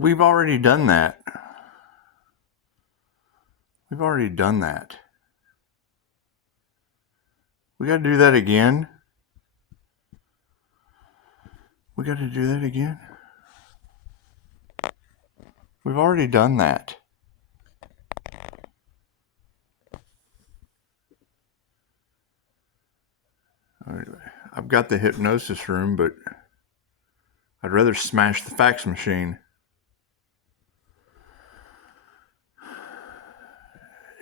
We've already done that. We've already done that. We got to do that again. We got to do that again. We've already done that. I've got the hypnosis room, but I'd rather smash the fax machine.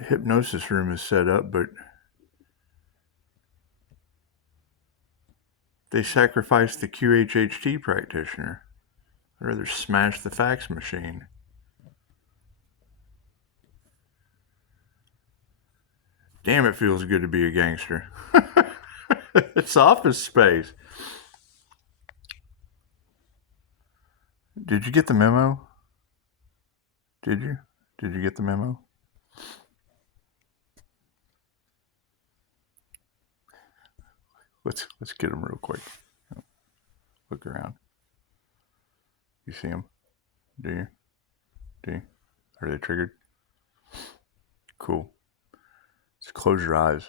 Hypnosis room is set up, but they sacrificed the QHHT practitioner. I'd rather smash the fax machine. Damn, it feels good to be a gangster. It's Office Space. Did you get the memo? Did you? Did you get the memo? Let's get them real quick. Look around. You see them? Do you? Do you? Are they triggered? Cool. Just close your eyes.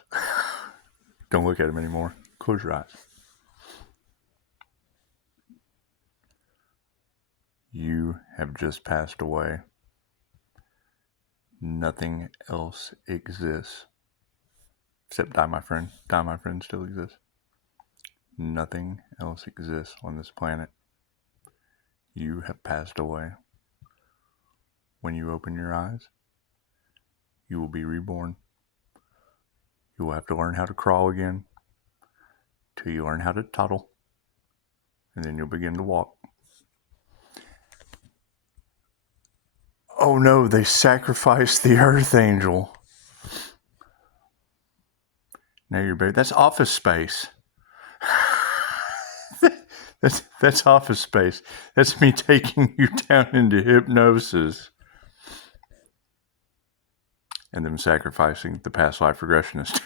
Don't look at them anymore. Close your eyes. You have just passed away. Nothing else exists. Except die, my friend. Die, my friend still exists. Nothing else exists on this planet. You have passed away. When you open your eyes, you will be reborn. You will have to learn how to crawl again till you learn how to toddle, and then you'll begin to walk. Oh no, they sacrificed the Earth Angel. Now you're buried. That's Office Space. That's Office Space. That's me taking you down into hypnosis. And then sacrificing the past life regressionist.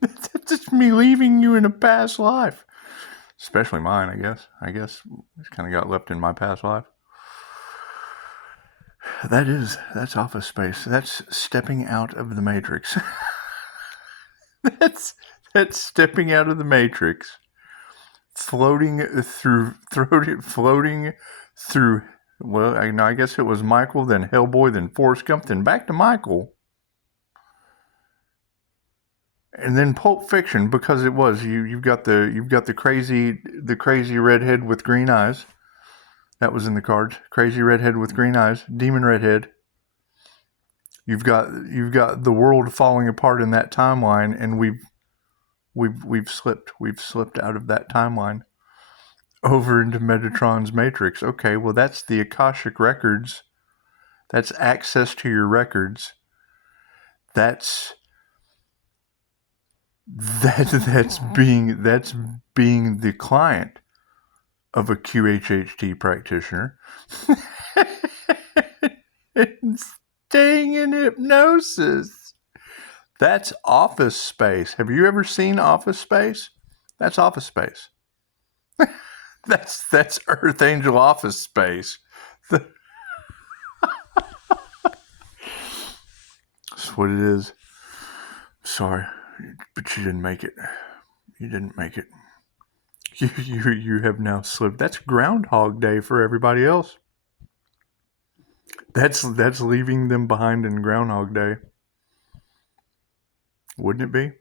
That's just me leaving you in a past life. Especially mine, I guess. It's kind of got left in my past life. That's Office Space. That's stepping out of the Matrix. That's stepping out of the Matrix. Floating through, well, I guess it was Michael, then Hellboy, then Forrest Gump, then back to Michael. And then Pulp Fiction, because it was, you've got the crazy redhead with green eyes. That was in the cards. Crazy redhead with green eyes. Demon redhead. You've got the world falling apart in that timeline, and we've slipped out of that timeline over into Metatron's Matrix. Okay, well that's the Akashic records. That's access to your records. That's being the client of a QHHT practitioner. And staying in hypnosis. That's Office Space. Have you ever seen Office Space? That's Office Space. That's Earth Angel Office Space. That's what it is. Sorry, but you didn't make it. You didn't make it. You have now slipped. That's Groundhog Day for everybody else. That's leaving them behind in Groundhog Day. Wouldn't it be?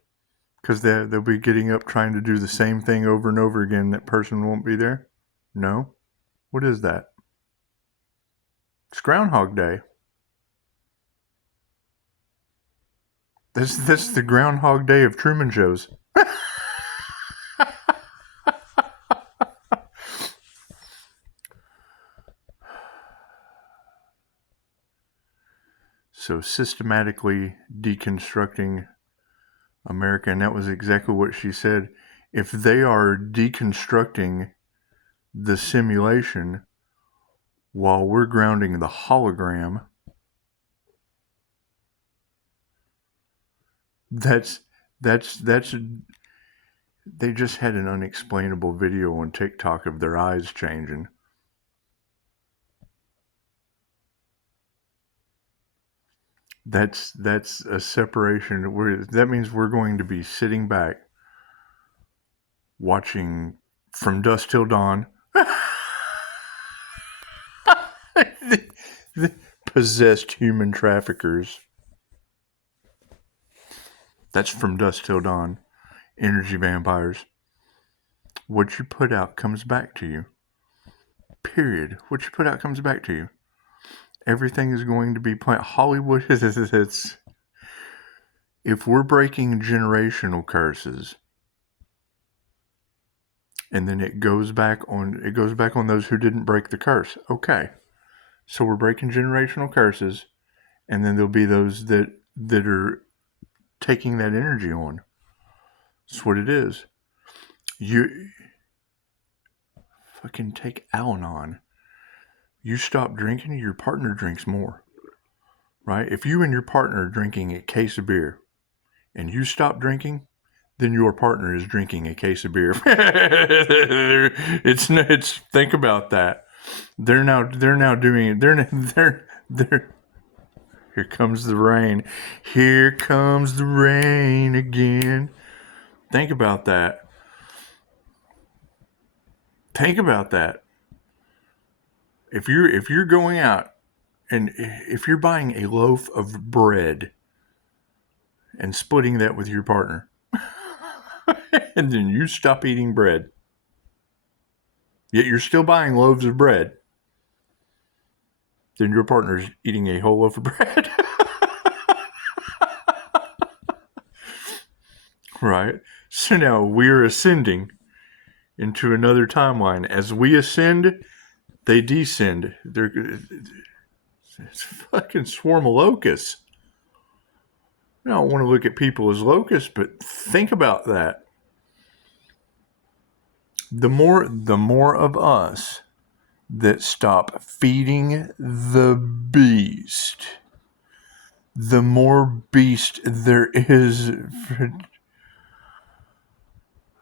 Because they'll be getting up trying to do the same thing over and over again. That person won't be there? No? What is that? It's Groundhog Day. This is the Groundhog Day of Truman shows. So systematically deconstructing America, and that was exactly what she said. If they are deconstructing the simulation while we're grounding the hologram, that's they just had an unexplainable video on TicTok of their eyes changing. That's a separation. That means we're going to be sitting back, watching From Dusk Till Dawn. The possessed human traffickers. That's From Dusk Till Dawn. Energy vampires. What you put out comes back to you. Period. What you put out comes back to you. Everything is going to be playing. Hollywood it's if we're breaking generational curses, and then it goes back on those who didn't break the curse. Okay. So we're breaking generational curses, and then there'll be those that are taking that energy on. That's what it is. You fucking take Al-Anon. You stop drinking, your partner drinks more. Right? If you and your partner are drinking a case of beer and you stop drinking, then your partner is drinking a case of beer. It's think about that. They're now doing it. They're here comes the rain. Here comes the rain again. Think about that. Think about that. If you're going out and if you're buying a loaf of bread and splitting that with your partner, and then you stop eating bread, yet you're still buying loaves of bread, then your partner's eating a whole loaf of bread. Right? So now we're ascending into another timeline. As we ascend, they descend. It's a fucking swarm of locusts. I don't want to look at people as locusts, but think about that. The more of us that stop feeding the beast, the more beast there is.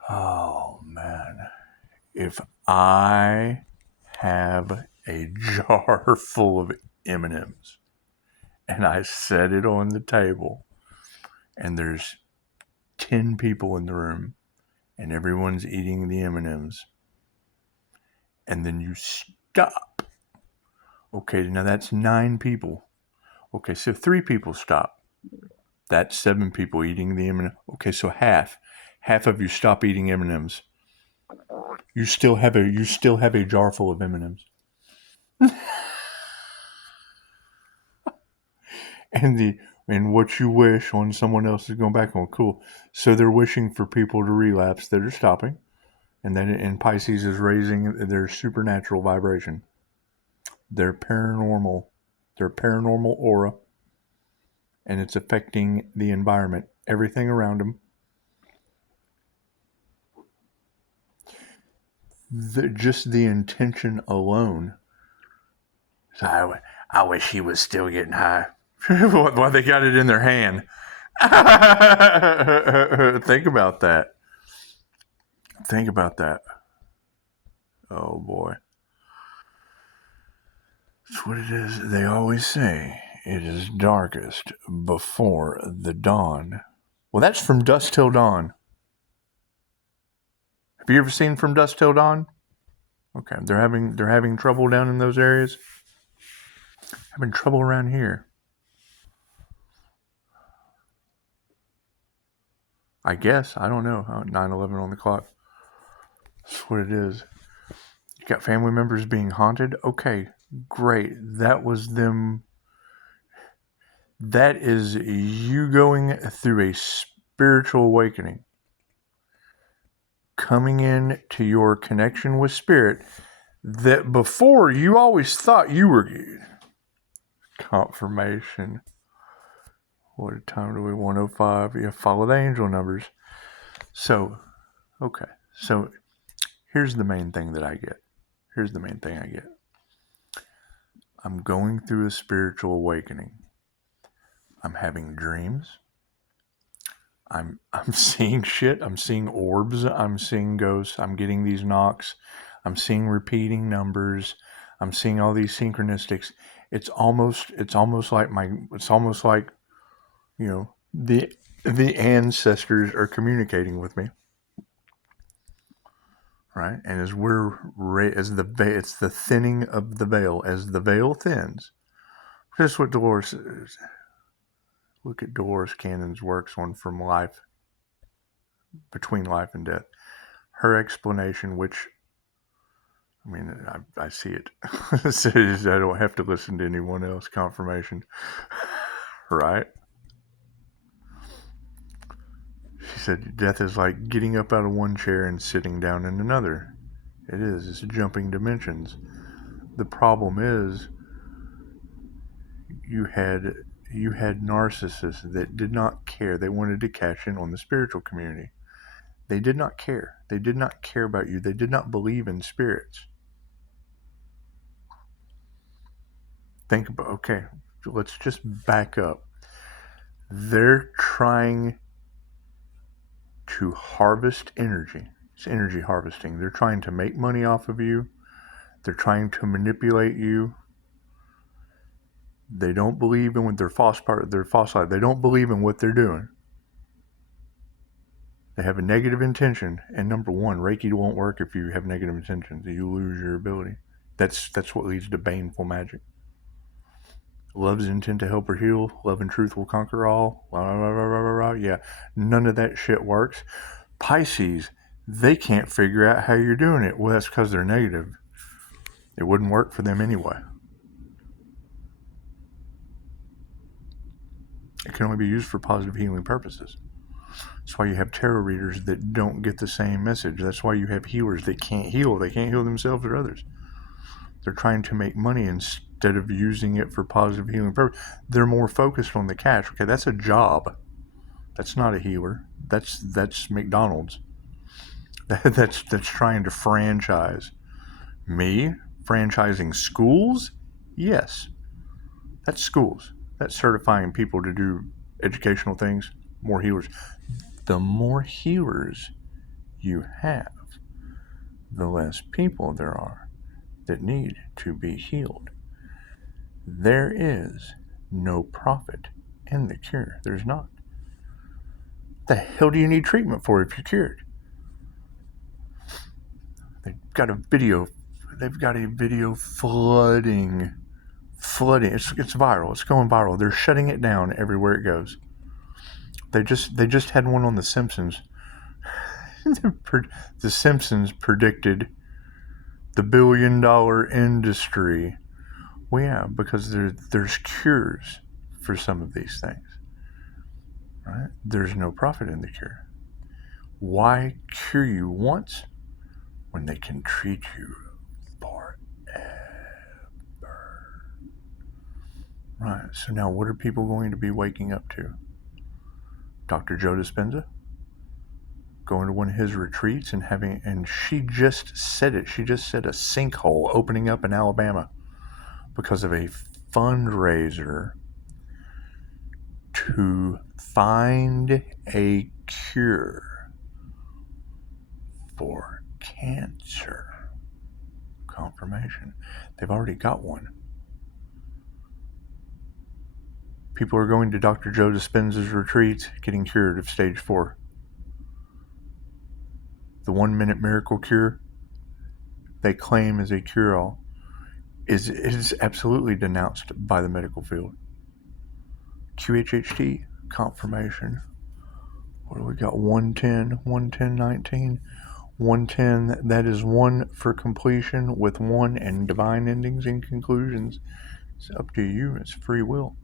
Oh man, if I have a jar full of M&Ms and I set it on the table and there's 10 people in the room and everyone's eating the M&Ms, and then you stop. Okay, now that's 9 people. Okay, so 3 people stop. That's 7 people eating the M&Ms. Okay, so half of you stop eating M&Ms. You still have a jar full of M&Ms. And what you wish on someone else is going back on. Cool. So they're wishing for people to relapse that are stopping. And then Pisces is raising their supernatural vibration. Their paranormal aura. And it's affecting the environment, everything around them. Just the intention alone. So I wish he was still getting high. Why they got it in their hand. Think about that. Think about that. Oh boy. That's what it is. They always say it is darkest before the dawn. Well, that's From Dusk Till Dawn. Have you ever seen From Dusk Till Dawn? Okay, they're having trouble down in those areas. Having trouble around here. I guess. I don't know. 9/11 on the clock. That's what it is. You got family members being haunted? Okay, great. That was them. That is you going through a spiritual awakening. Coming in to your connection with spirit that before you always thought you were. Confirmation. What time do we? 1:05. Yeah, follow the angel numbers. So, okay. So, here's the main thing that I get. I'm going through a spiritual awakening. I'm having dreams. I'm seeing shit. I'm seeing orbs. I'm seeing ghosts. I'm getting these knocks. I'm seeing repeating numbers. I'm seeing all these synchronicities. It's almost like You know, the ancestors are communicating with me, right? And as it's the thinning of the veil. As the veil thins, here's what Dolores says. Look at Dolores Cannon's works on From Life, Between Life and Death. Her explanation, which, I mean, I see it. Says I don't have to listen to anyone else. Confirmation, right? She said, death is like getting up out of one chair and sitting down in another. It is. It's jumping dimensions. The problem is, you had narcissists that did not care. They wanted to cash in on the spiritual community. They did not care. They did not care about you. They did not believe in spirits. Think about, okay, let's just back up. They're trying to harvest energy. It's energy harvesting. They're trying to make money off of you. They're trying to manipulate you. They don't believe in what their false life. They don't believe in what they're doing. They have a negative intention, and number one, Reiki won't work if you have negative intentions. You lose your ability. That's what leads to baneful magic. Love's intent to help or heal. Love and truth will conquer all. Yeah, none of that shit works. Pisces, they can't figure out how you're doing it. Well, that's because they're negative. It wouldn't work for them anyway. It can only be used for positive healing purposes. That's why you have tarot readers that don't get the same message. That's why you have healers that can't heal. They can't heal themselves or others. They're trying to make money instead of using it for positive healing purposes. They're more focused on the cash. Okay, that's a job. That's not a healer. That's McDonald's. That's trying to franchise. Me franchising schools? Yes, that's schools. That's certifying people to do educational things. More healers. The more healers you have, the less people there are that need to be healed. There is no profit in the cure. There's not. The hell do you need treatment for if you're cured? They've got a video flooding. It's viral. It's going viral. They're shutting it down everywhere it goes. They just had one on The Simpsons. The Simpsons predicted the billion-dollar industry. Well, yeah, because there's cures for some of these things, right? There's no profit in the cure. Why cure you once when they can treat you forever? Right, so now what are people going to be waking up to? Dr. Joe Dispenza? Going to one of his retreats and she just said it. She just said a sinkhole opening up in Alabama because of a fundraiser to find a cure for cancer. Confirmation. They've already got one. People are going to Dr. Joe Dispenza's retreats getting cured of stage 4. The 1-minute miracle cure they claim is a cure-all is absolutely denounced by the medical field. QHHT, confirmation. What do we got? 110, 19. 110, that is 1 for completion with 1 and divine endings and conclusions. It's up to you. It's free will.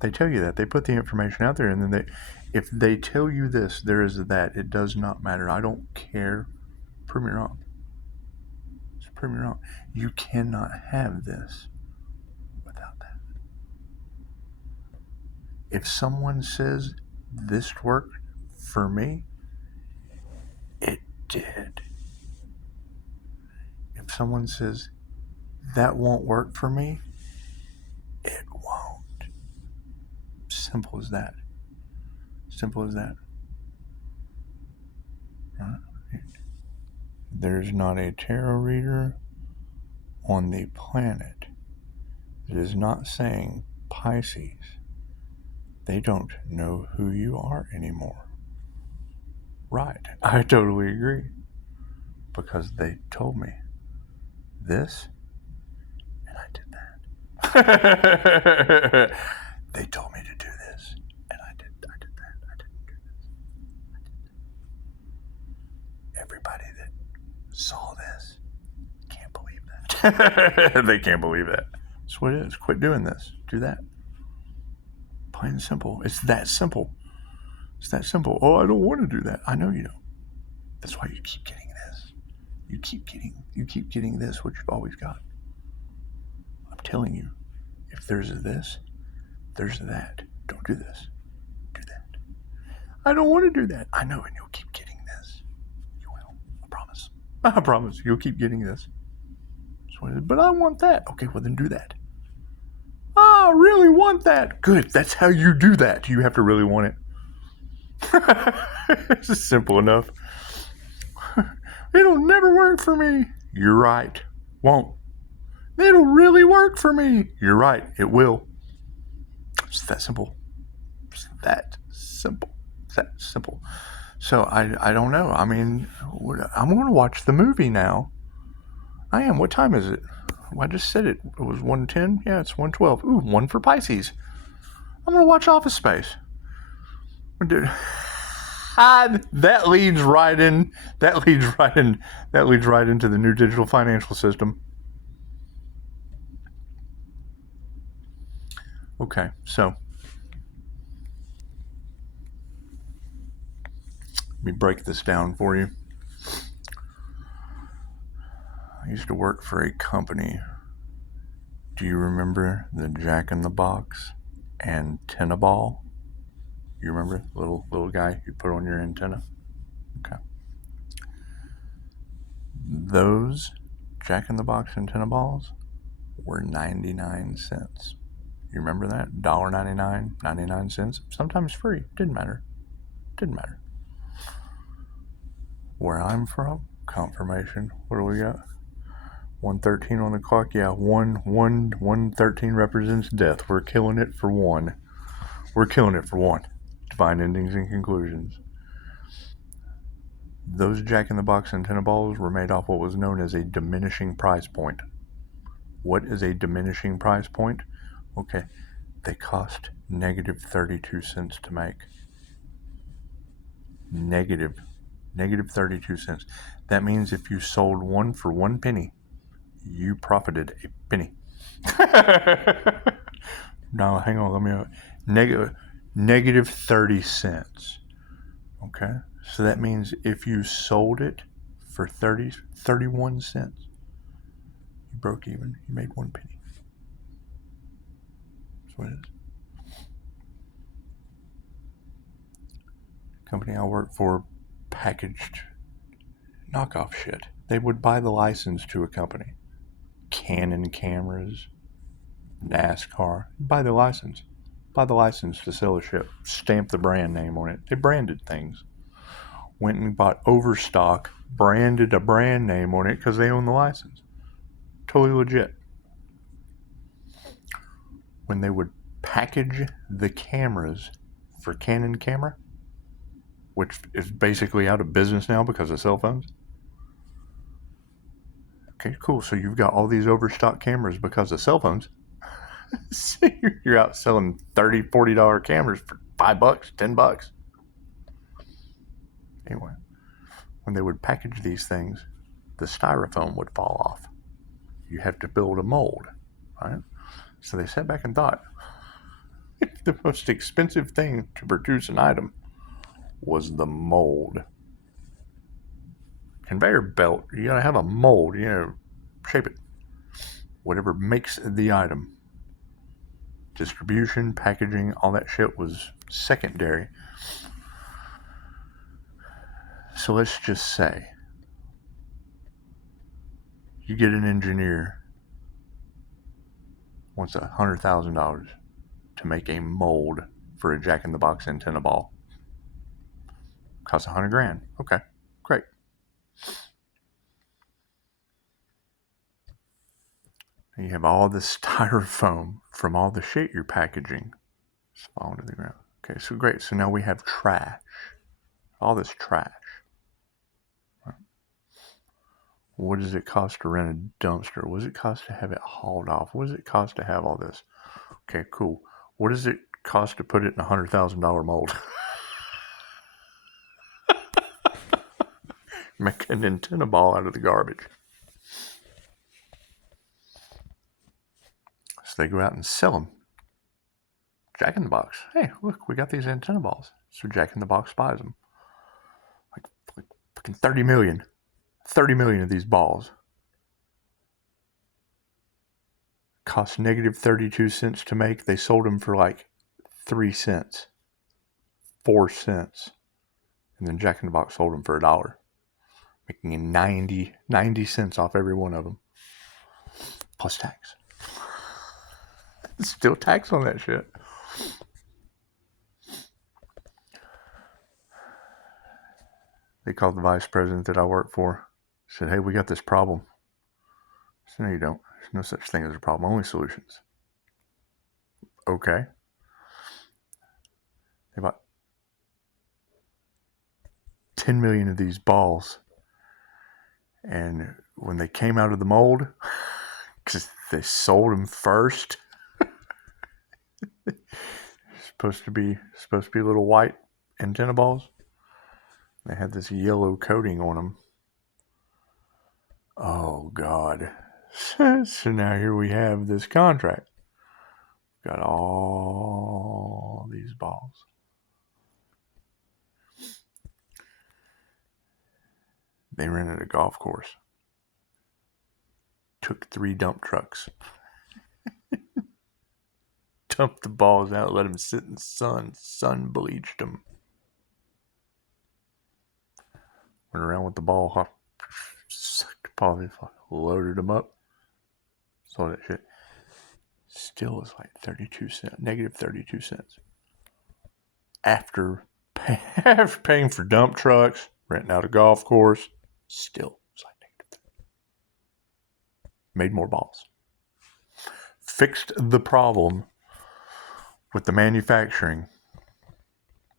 They tell you that. They put the information out there, and then if they tell you this, there is that. It does not matter. I don't care. Prove me wrong. Just prove me wrong. You cannot have this without that. If someone says this worked for me, it did. If someone says that won't work for me, it won't. Simple as that. Simple as that. Right? There's not a tarot reader on the planet that is not saying Pisces They don't know who you are anymore. Right. I totally agree. Because they told me this, and I did that. They told me to do this, and I did that. I didn't do this. Everybody that saw this can't believe that. They can't believe that. That's what it is. Quit doing this. Do that. Plain and simple. It's that simple. It's that simple. Oh, I don't want to do that. I know you don't. That's why you keep getting this. You keep getting this, what you've always got. I'm telling you, if there's this, there's that. Don't do this. Do that. I don't want to do that. I know, and you'll keep getting this. You will. I promise. I promise. You'll keep getting this. But I want that. Okay, well then do that. I really want that. Good. That's how you do that. You have to really want it. It's just simple enough. It'll never work for me. You're right. Won't. It'll really work for me. You're right. It will. It's that simple. It's that simple. It's that simple. So I don't know. I mean, I'm going to watch the movie now. I am. What time is it? Well, I just said it. It was 1:10. Yeah, it's 1:12. Ooh, one for Pisces. I'm going to watch Office Space. Dude. That leads right into the new digital financial system. Okay, so let me break this down for you. I used to work for a company. Do you remember the Jack in the Box antenna ball? You remember the little guy you put on your antenna? Okay. Those Jack in the Box antenna balls were 99 cents. You remember that? $1.99, 99 cents. Sometimes free. Didn't matter. Where I'm from, confirmation. What do we got? 113 on the clock. Yeah, 113 represents death. We're killing it for one. Divine endings and conclusions. Those Jack in the Box antenna balls were made off what was known as a diminishing price point. What is a diminishing price point? Okay, they cost negative 32 cents to make. Negative 32 cents. That means if you sold one for 1 penny, you profited a penny. No, hang on, let me negative 30 cents. Okay, so that means if you sold it for 31 cents, you broke even. You made 1 penny. That's what it is. The company I work for packaged knockoff shit. They would buy the license to a company. Canon cameras, NASCAR. Buy the license. Buy the license to sell a ship. Stamp the brand name on it. They branded things. Went and bought Overstock, branded a brand name on it because they own the license. Totally legit. When they would package the cameras for Canon camera, which is basically out of business now because of cell phones. Okay, cool. So you've got all these Overstock cameras because of cell phones. So you're out selling $30, $40 cameras for $5, $10. Anyway, when they would package these things, the styrofoam would fall off. You have to build a mold, right? So they sat back and thought, the most expensive thing to produce an item was the mold. Conveyor belt, you gotta have a mold, shape it. Whatever makes the item. Distribution, packaging, all that shit was secondary. So let's just say you get an engineer wants $100,000 to make a mold for a Jack in the Box antenna ball. Costs $100,000. Okay, great. And you have all the styrofoam from all the shit you're packaging just falling to the ground. Okay, so great. So now we have trash. All this trash. What does it cost to rent a dumpster? What does it cost to have it hauled off? What does it cost to have all this? Okay, cool. What does it cost to put it in a $100,000 mold? Make an antenna ball out of the garbage. So they go out and sell them. Jack in the Box. Hey, look, we got these antenna balls. So Jack in the Box buys them. Like fucking 30 million. 30 million of these balls. Cost negative 32 cents to make. They sold them for like 3 cents. 4 cents. And then Jack in the Box sold them for $1. Making 90 cents off every one of them. Plus tax. Still tax on that shit. They called the vice president that I work for. Said, hey, we got this problem. I said, no, you don't. There's no such thing as a problem. Only solutions. Okay. They bought 10 million of these balls. And when they came out of the mold, because they sold them first, supposed to be little white antenna balls. They had this yellow coating on them. Oh, God. So now here we have this contract. Got all these balls. They rented a golf course. Took 3 dump trucks. Dumped the balls out, let them sit in the sun. Sun bleached them. Went around with the ball, sucked probably, loaded them up. Saw that shit. Still was like 32 cents, negative 32 cents. After paying for dump trucks, renting out a golf course, still was like negative 30. Made more balls. Fixed the problem with the manufacturing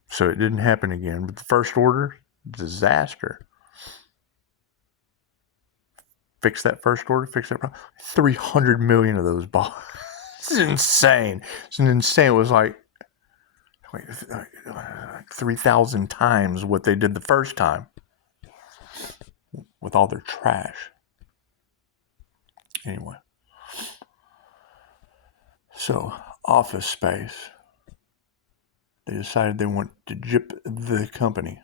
so it didn't happen again. But the first order, disaster. Fix that first order, fix that problem. 300 million of those balls. This is insane. It's insane. It was like 3,000 times what they did the first time with all their trash. Anyway. So, office space. They decided they want to gyp the company.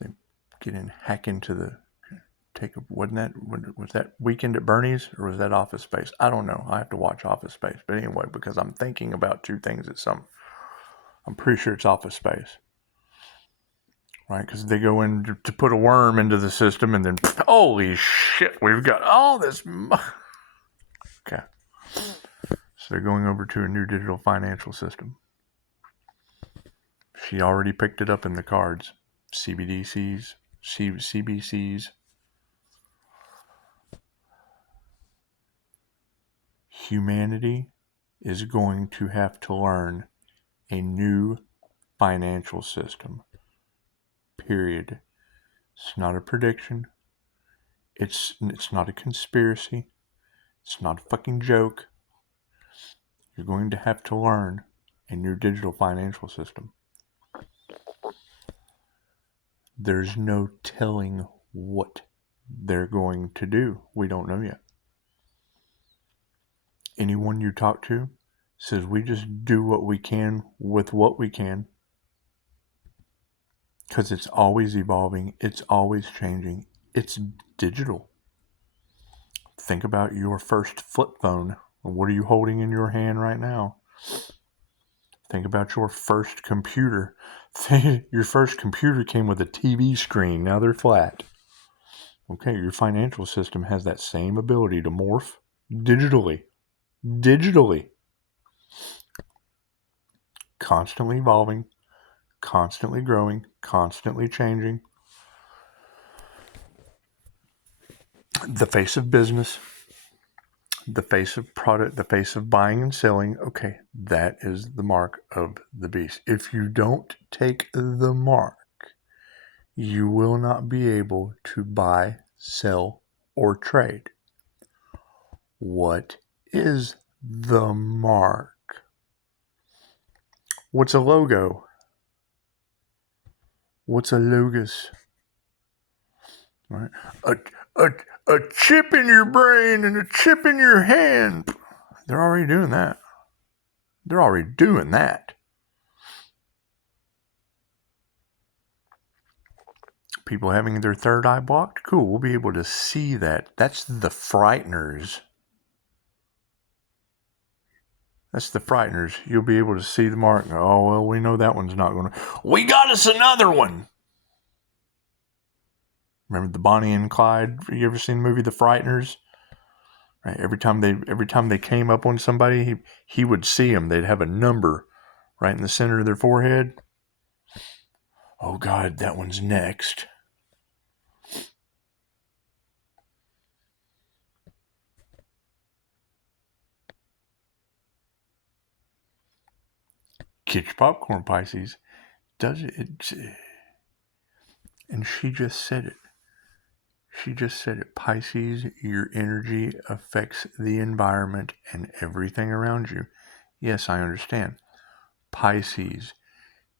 They get in, hack into the, was that Weekend at Bernie's or was that Office Space? I don't know. I have to watch Office Space. But anyway, because I'm thinking about 2 things I'm pretty sure it's Office Space. Right? Because they go in to put a worm into the system and then, holy shit, we've got all this. Okay. So they're going over to a new digital financial system. She already picked it up in the cards. CBDCs, CBCs. Humanity is going to have to learn a new financial system. Period. It's not a prediction. It's not a conspiracy. It's not a fucking joke. You're going to have to learn a new digital financial system. There's no telling what they're going to do. We don't know yet. Anyone you talk to says we just do what we can with what we can. Because it's always evolving. It's always changing. It's digital. Think about your first flip phone. What are you holding in your hand right now? Think about your first computer. Your first computer came with a TV screen. Now they're flat. Okay, your financial system has that same ability to morph digitally. Constantly evolving, constantly growing, constantly changing. The face of business, the face of product, the face of buying and selling. Okay, that is the mark of the beast. If you don't take the mark, you will not be able to buy, sell, or trade. What is the mark? What's a logo? What's a logos? Right? A chip in your brain and a chip in your hand. They're already doing that. They're already doing that. People having their third eye blocked? Cool, we'll be able to see that. That's the frighteners. That's the frighteners. You'll be able to see the mark. Oh, well, we know that one's not going to. We got us another one. Remember the Bonnie and Clyde? You ever seen the movie The Frighteners? Right. Every time they came up on somebody, he would see them. They'd have a number right in the center of their forehead. Oh God, that one's next. Get your popcorn, Pisces. Does it? And she just said it. She just said it. Pisces, your energy affects the environment and everything around you. Yes, I understand. Pisces,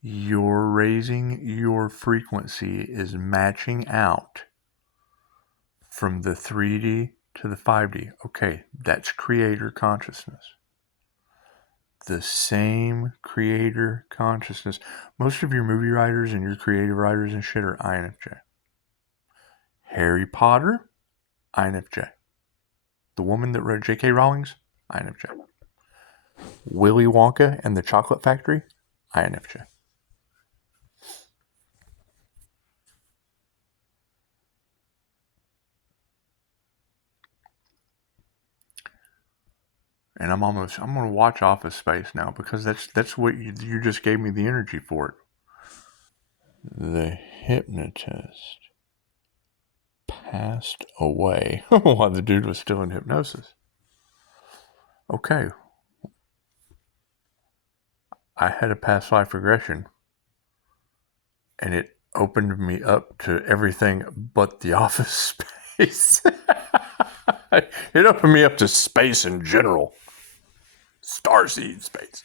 you're raising your frequency is matching out from the 3D to the 5D. Okay, that's creator consciousness. The same creator consciousness. Most of your movie writers and your creative writers and shit are INFJ. Harry Potter, INFJ. The woman that wrote J.K. Rowling's, INFJ. Willy Wonka and the Chocolate Factory, INFJ. And I'm going to watch Office Space now because that's what you just gave me the energy for it. The hypnotist passed away while the dude was still in hypnosis. Okay. I had a past life regression and it opened me up to everything but the office space. It opened me up to space in general. Starseed space.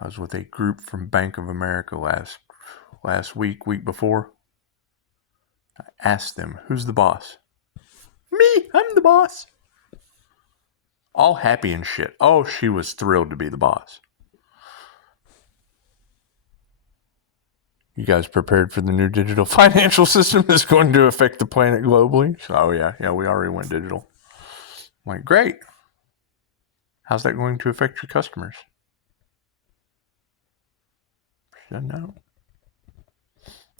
I was with a group from Bank of America last week before. I asked them, who's the boss? Me, I'm the boss. All happy and shit. Oh, she was thrilled to be the boss. You guys prepared for the new digital financial system that's going to affect the planet globally? Oh, yeah, we already went digital. I'm like, great. How's that going to affect your customers? She doesn't know.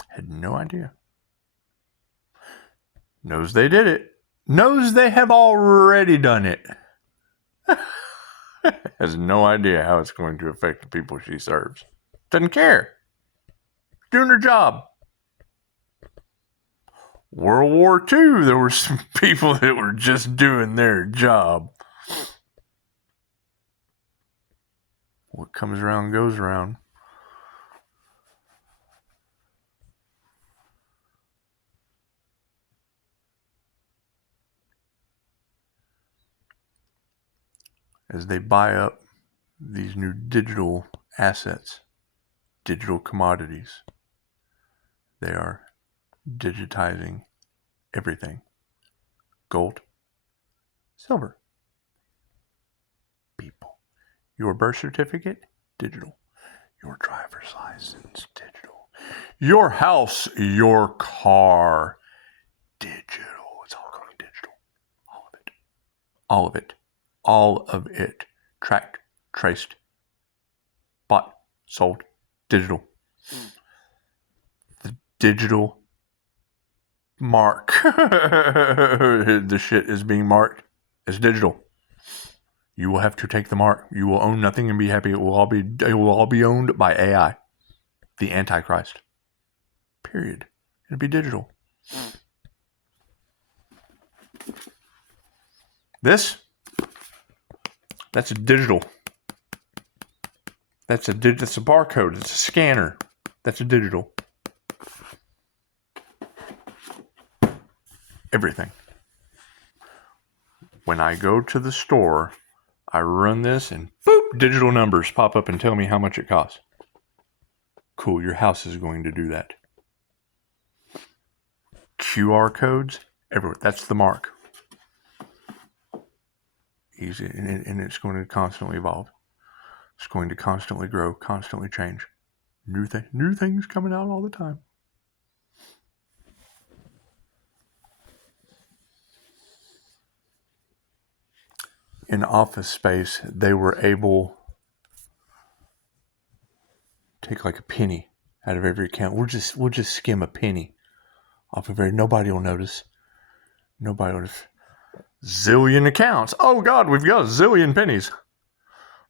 Had no idea. Knows they did it. Knows they have already done it. Has no idea how it's going to affect the people she serves. Doesn't care. Doing her job. World War II, there were some people that were just doing their job. What comes around goes around. As they buy up these new digital assets, digital commodities, they are digitizing everything. Gold, silver, people. Your birth certificate, digital. Your driver's license, digital. Your house, your car, digital. It's all going digital. All of it. All of it. All of it. Tracked, traced, bought, sold, digital. The digital mark. The shit is being marked as digital. You will have to take the mark. You will own nothing and be happy. It will all be owned by AI, the Antichrist. Period. It'll be digital. That's a digital. That's a barcode. It's a scanner. That's a digital. Everything. When I go to the store, I run this and boop, digital numbers pop up and tell me how much it costs. Cool, your house is going to do that. QR codes everywhere. That's the mark. Easy, and it's going to constantly evolve. It's going to constantly grow, constantly change. New things coming out all the time. In Office Space, they were able to take like a penny out of every account. We'll just skim a penny off of every. Nobody will notice. Nobody will notice. Zillion accounts. Oh God, we've got a zillion pennies.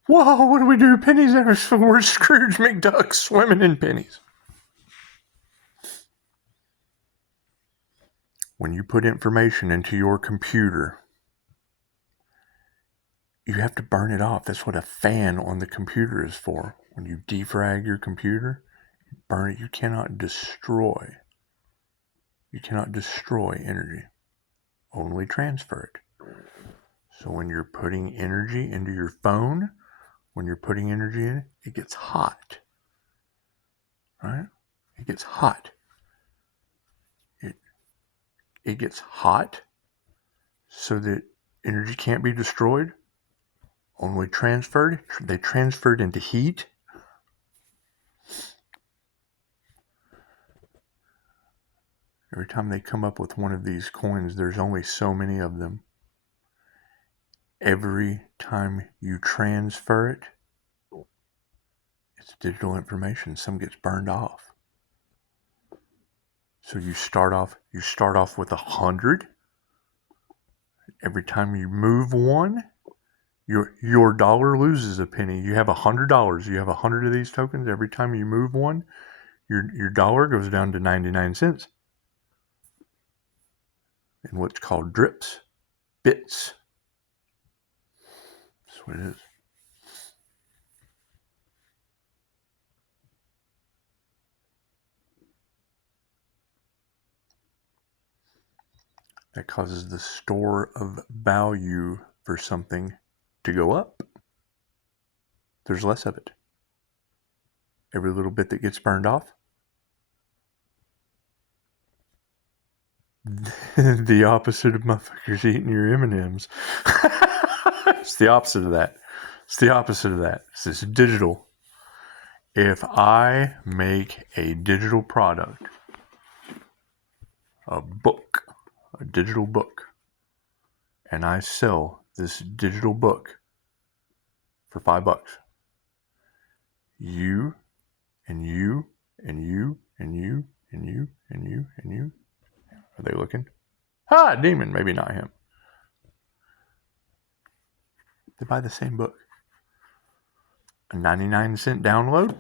Whoa, what do we do? Pennies everywhere. We're Scrooge McDuck swimming in pennies. When you put information into your computer, you have to burn it off. That's what a fan on the computer is for. When you defrag your computer, you burn it. You cannot destroy. You cannot destroy energy. Only transfer it. So when you're putting energy into your phone, when you're putting energy in it, it gets hot. Right? It gets hot. It gets hot so that energy can't be destroyed. Only transferred. They transferred into heat. Every time they come up with one of these coins, there's only so many of them. Every time you transfer it, it's digital information. Some gets burned off. So you start off with 100. Every time you move one, your dollar loses a penny. You have $100. You have 100 of these tokens. Every time you move one, your dollar goes down to 99 cents. In what's called drips, bits. That's what it is. That causes the store of value for something to go up. There's less of it. Every little bit that gets burned off, the opposite of motherfuckers eating your M&Ms. It's the opposite of that. It's this digital. If I make a digital product, a digital book, and I sell this digital book for $5, you and you and you and you and you and you and you, are they looking? Demon, maybe not him. They buy the same book. A 99-cent download.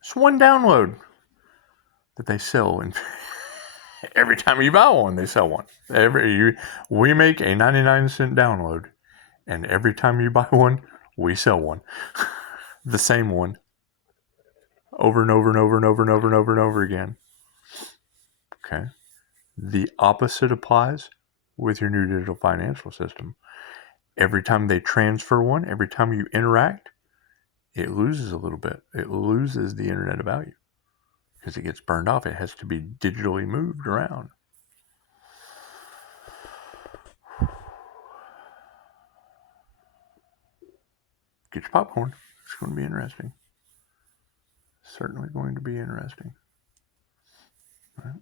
It's one download that they sell, and every time you buy one, they sell one. We make a 99-cent download, and every time you buy one, we sell one. The same one. Over and over and over and over and over and over and over again. Okay. The opposite applies with your new digital financial system. Every time they transfer one, every time you interact, it loses a little bit. It loses the internet of value because it gets burned off. It has to be digitally moved around. Get your popcorn. It's going to be interesting. Certainly going to be interesting. All right.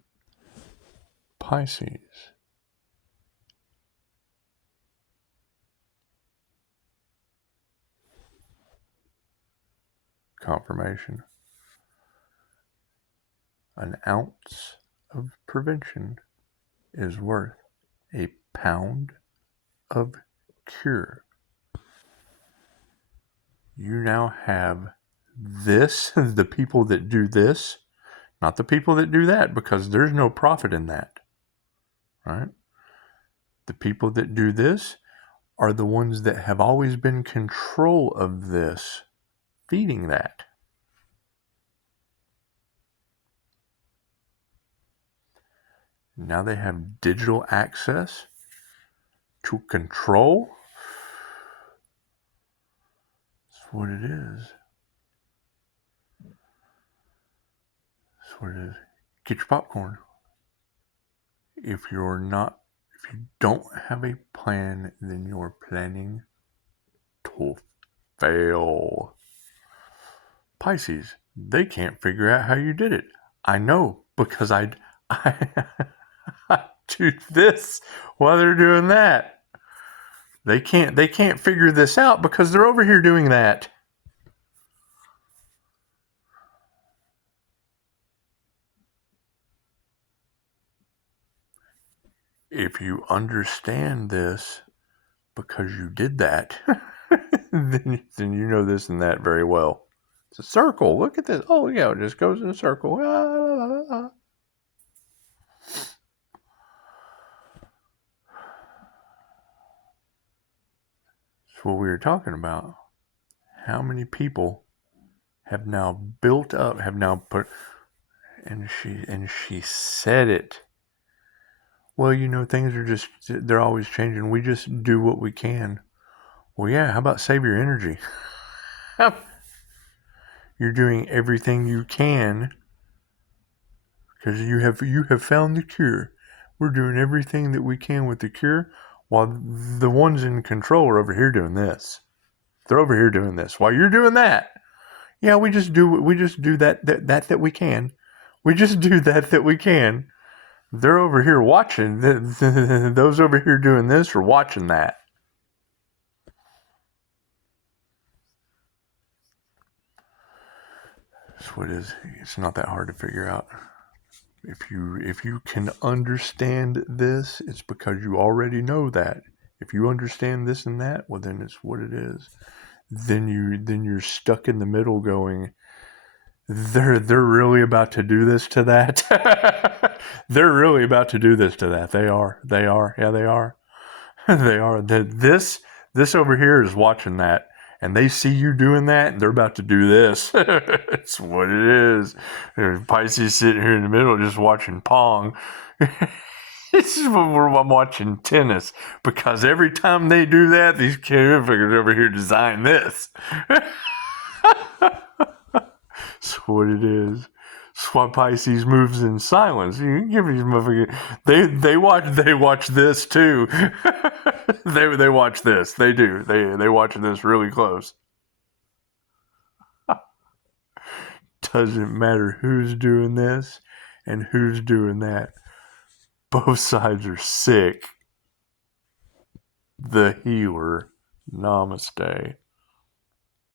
Pisces. Confirmation. An ounce of prevention is worth a pound of cure. You now have this, the people that do this Not the people that do that, because there's no profit in that. Right? The people that do this are the ones that have always been in control of this, feeding that. Now they have digital access to control. That's what it is. That's what it is. Get your popcorn. If you don't have a plan, then you're planning to fail. Pisces, they can't figure out how you did it. I know, because I do this while they're doing that. They can't figure this out because they're over here doing that. If you understand this because you did that, then you know this and that very well. It's a circle. Look at this. Oh, yeah, it just goes in a circle. That's what we were talking about. How many people have now built up, have now put, and she said it. Well, things are they're always changing. We just do what we can. Well, yeah, how about save your energy? You're doing everything you can because you have found the cure. We're doing everything that we can with the cure, while the ones in control are over here doing this. They're over here doing this while you're doing that. Yeah, we just do that we can. We just do that we can. They're over here watching. Those over here doing this are watching that. That's what it is. It's not that hard to figure out. If you can understand this, it's because you already know that. If you understand this and that, well, then it's what it is. Then you're stuck in the middle going, they're really about to do this to that. They're really about to do this to that. They are. Yeah, they are. They are. This over here is watching that, and they see you doing that, and they're about to do this. It's what it is. There's Pisces sitting here in the middle just watching Pong. This is where I'm watching tennis, because every time they do that, these kids over here design this. That's what it is. That's why Pisces moves in silence. You can give these motherfuckers. They watch this too. they watch this. They do. They watch this really close. Doesn't matter who's doing this and who's doing that. Both sides are sick. The healer. Namaste.